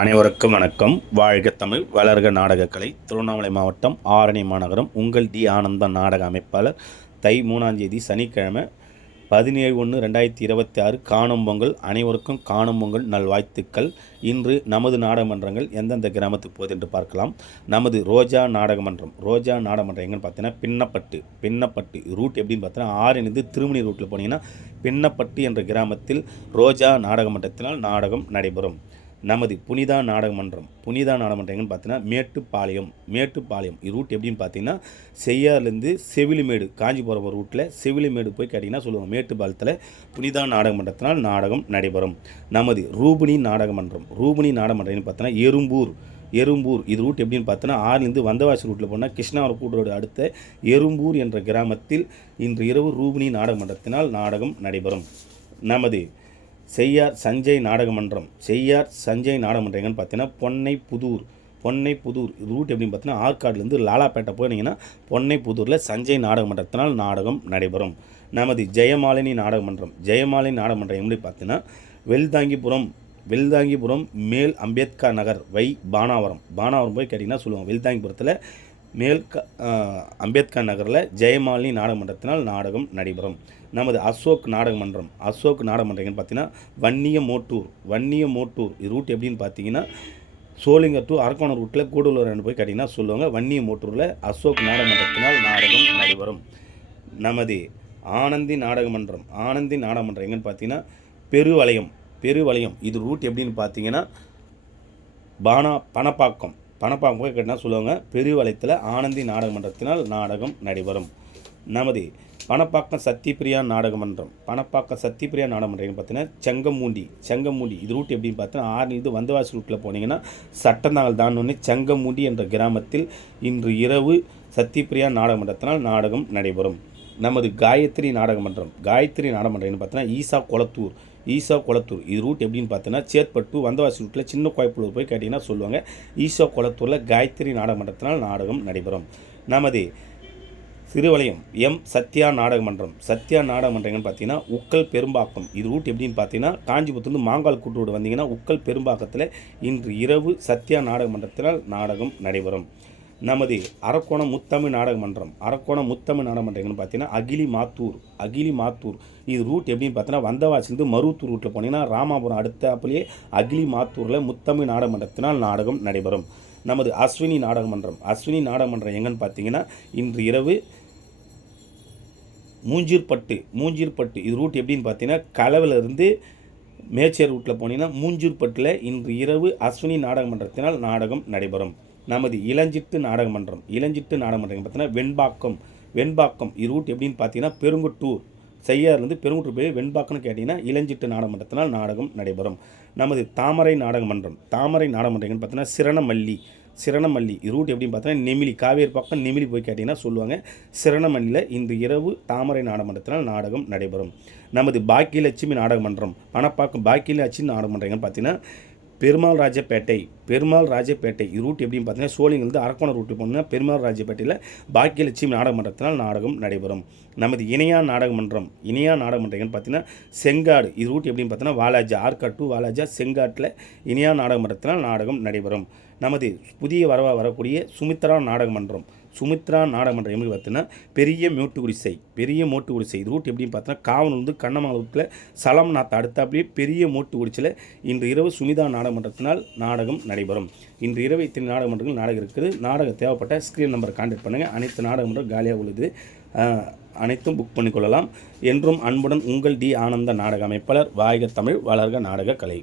அனைவருக்கும் வணக்கம். வாழ்க தமிழ், வளர்க நாடகக்கலை. திருவண்ணாமலை மாவட்டம் ஆரணி மாநகரம் உங்கள் டி ஆனந்தன் நாடக அமைப்பாளர். தை 3ஆம் தேதி சனிக்கிழமை 17/1/2026 காணும் பொங்கல். அனைவருக்கும் காணும் பொங்கல் நல்வாழ்த்துக்கள். இன்று நமது நாடகமன்றங்கள் எந்தெந்த கிராமத்துக்கு போகுது என்று பார்க்கலாம். நமது ரோஜா நாடகமன்றம் எங்கன்னு பார்த்தீங்கன்னா பின்னப்பட்டு ரூட் எப்படின்னு பார்த்தீங்கன்னா ஆறிலிருந்து திருமணி ரூட்டில் போனீங்கன்னா பின்னப்பட்டு என்ற கிராமத்தில் ரோஜா நாடகமன்றத்தினால் நாடகம் நடைபெறும். நமது புனிதா நாடகமன்றம் எங்கன்னு பார்த்தீங்கன்னா மேட்டுப்பாளையம் ரூட் எப்படின்னு பார்த்தீங்கன்னா செய்யார்லேருந்து செவிலிமேடு காஞ்சிபுரம் ரூட்டில் செவிலிமேடு போய் கேட்டிங்கன்னா சொல்லுவாங்க. மேட்டுப்பாளையத்தில் புனிதா நாடகமன்றத்தினால் நாடகம் நடைபெறும். நமது ரூபினி நாடகமன்றம் எங்கன்னு பார்த்தீங்கன்னா எறும்பூர் இது ரூட் எப்படின்னு பார்த்தோன்னா ஆறிலிருந்து வந்தவாசி ரூட்டில் போனால் கிருஷ்ணாவரம் கூட்டரோடு அடுத்த எறும்பூர் என்ற கிராமத்தில் இன்று இரவு ரூபினி நாடகமன்றத்தினால் நாடகம் நடைபெறும். நமது செய்யார் சஞ்சய் நாடகமன்றம் எங்கன்னு பார்த்தீங்கன்னா பொன்னைப்புதூர் இது ரூட் எப்படின்னு பார்த்தீங்கன்னா ஆற்காடுலேருந்து லாலாப்பேட்டை போனீங்கன்னா பொன்னைப்புதூரில் சஞ்சய் நாடகமன்றத்தினால் நாடகம் நடைபெறும். நமது ஜெயமாலினி நாடகமன்றம் எப்படி பார்த்தீங்கன்னா வெல்தாங்கிபுரம் மேல் அம்பேத்கர் நகர் பானாவரம் போய் கேட்டிங்கன்னா சொல்லுவாங்க. வெல்தாங்கிபுரத்தில் மேல் அம்பேத்கர் நகரில் ஜெயமாலினி நாடகமன்றத்தினால் நாடகம் நடைபெறும். நமது அசோக் நாடகமன்றம் எங்கன்னு பார்த்தீங்கன்னா வன்னியமோட்டூர் இது ரூட் எப்படின்னு பார்த்தீங்கன்னா சோளிங்கர் டு அரக்கோணம் ரூட்டில் கூடலூர் போய் கேட்டிங்கன்னா சொல்லுவாங்க. வன்னியமோட்டூரில் அசோக் நாடகமன்றத்தினால் நாடகம் நடைபெறும். நமது ஆனந்தி நாடகமன்றம் எங்கன்னு பார்த்தீங்கன்னா பெருவளையம் இது ரூட் எப்படின்னு பார்த்தீங்கன்னா பணப்பாக்கம் போய் கேட்டினா சொல்லுவாங்க. பெருவளையத்தில் ஆனந்தி நாடகமன்றத்தினால் நாடகம் நடைபெறும். நமது பணப்பாக்கம் சத்திப்பிரியா நாடகமன்றம் பார்த்தீங்கன்னா செங்கமூண்டி இது ரூட் எப்படின்னு பார்த்தீங்கன்னா ஆறிலிருந்து வந்தவாசி ரூட்டில் போனீங்கன்னா சட்டந்தாங்கல் தாண்டோன்னே செங்கமூண்டி என்ற கிராமத்தில் இன்று இரவு சத்திப்பிரியா நாடகமன்றத்தினால் நாடகம் நடைபெறும். நமது காயத்ரி நாடகமன்றம் பார்த்தீங்கன்னா ஈசா குளத்தூர் இது ரூட் எப்படின்னு பார்த்தீங்கன்னா சேத்பட்டு வந்தவாசி ரூட்டில் சின்ன கோயப்புலூர் போய் கேட்டிங்கன்னா சொல்லுவாங்க. ஈசா குளத்தூரில் காயத்ரி நாடகமன்றத்தினால் நாடகம் நடைபெறும். நமது திருவளையம் சத்யா நாடகமன்றம் எங்கன்னு பார்த்தீங்கன்னா உக்கல் பெரும்பாக்கம் இது ரூட் எப்படின்னு பார்த்தீங்கன்னா காஞ்சிபுரத்துலேருந்து மாங்கால் கூட்டோடு வந்தீங்கன்னா உக்கல் பெரும்பாக்கத்தில் இன்று இரவு சத்யா நாடகமன்றத்தினால் நாடகம் நடைபெறும். நமது அரக்கோணம் முத்தமிழ் நாடகமன்றம் எங்கன்னு பார்த்தீங்கன்னா அகிலி மாத்தூர் இது ரூட் எப்படின்னு பார்த்தீங்கன்னா வந்தவாசிலிருந்து மருவத்தூர் ரூட்டில் போனீங்கன்னா ராமாபுரம் அடுத்தாப்புலேயே அகிலி மாத்தூரில் முத்தமிழ் நாடகமன்றத்தினால் நாடகம் நடைபெறும். நமது அஸ்வினி நாடகமன்றம் எங்கன்னு பார்த்தீங்கன்னா இன்று இரவு மூஞ்சூர்பட்டு இது ரூட் எப்படின்னு பார்த்தீங்கன்னா கலவிலிருந்து மேச்சேர் ரூட்டில் போனீங்கன்னா மூஞ்சூர்பட்டில் இன்று இரவு அஸ்வினி நாடகமன்றத்தினால் நாடகம் நடைபெறும். நமது இளஞ்சிட்டு நாடகமன்றம் பார்த்தீங்கன்னா வெண்பாக்கம் இது ரூட் எப்படின்னு பார்த்தீங்கன்னா பெருங்குட்டூர் செய்யார்லேருந்து பெருங்குட்டூர் போய் வெண்பாக்கம்னு கேட்டிங்கன்னா இளஞ்சிட்டு நாடகமன்றத்தினால் நாடகம் நடைபெறும். நமது தாமரை நாடகமன்றம் எங்கன்னு பார்த்தீங்கன்னா சிரணமல்லி இது ரூட் எப்படின்னு பார்த்தீங்கன்னா நெமிலி காவேரி பக்கம் நெமிலி போய் கேட்டிங்கன்னா சொல்லுவாங்க. சிரணமல்லியில் இன்று இரவு தாமரை நாடகமன்றத்தினால் நாடகம் நடைபெறும். நமது பாக்கியலட்சுமி நாடகமன்றம் பணப்பாக்கம் பாக்கியலட்சுமி நாடகமன்றம் எங்கன்னு பார்த்தீங்கன்னா பெருமாள் ராஜப்பேட்டை இது ரூட் எப்படின்னு பார்த்தீங்கன்னா சோழிங்கிலிருந்து அரக்கோணம் ரூட்டு போனீங்கன்னா பெருமாள் ராஜப்பேட்டையில் பாக்கியலட்சுமி நாடகமன்றத்தினால் நாடகம் நடைபெறும். நமது இணையா நாடகமன்றம் எங்கன்னு பார்த்தீங்கன்னா செங்காடு இது ரூட் எப்படின்னு பார்த்தீங்கன்னா வாலாஜா ஆற்காடு டு வாலாஜா செங்காட்டில் இணையா நாடகமன்றத்தினால் நாடகம் நடைபெறும். நமது புதிய வரக்கூடிய சுமித்ரா நாடகமன்றம் எப்படி பார்த்தீங்கன்னா பெரிய மோட்டுக்குடிசை இது ரூட் எப்படின்னு பார்த்தீங்கன்னா காவனூர் கண்ணமாவூரத்தில் சலம்நாத் அடுத்தாப்புலேயே பெரிய மோட்டுக்குடிச்சில் இன்று இரவு சுமிதா நாடகமன்றத்தினால் நாடகம் நடைபெறும். இன்று இரவு இத்தனை நாடகமன்றங்கள் நாடகம் இருக்குது. நாடகம் தேவைப்பட்ட ஸ்க்ரீன் நம்பரை கான்டாக்ட் பண்ணுங்கள். அனைத்து நாடகமன்றம் காலியாக உள்ளது. அனைத்தும் புக் பண்ணிக்கொள்ளலாம். என்றும் அன்புடன் உங்கள் டி ஆனந்த நாடக அமைப்பாளர். வாழ்க தமிழ், வளர்க நாடக கலை.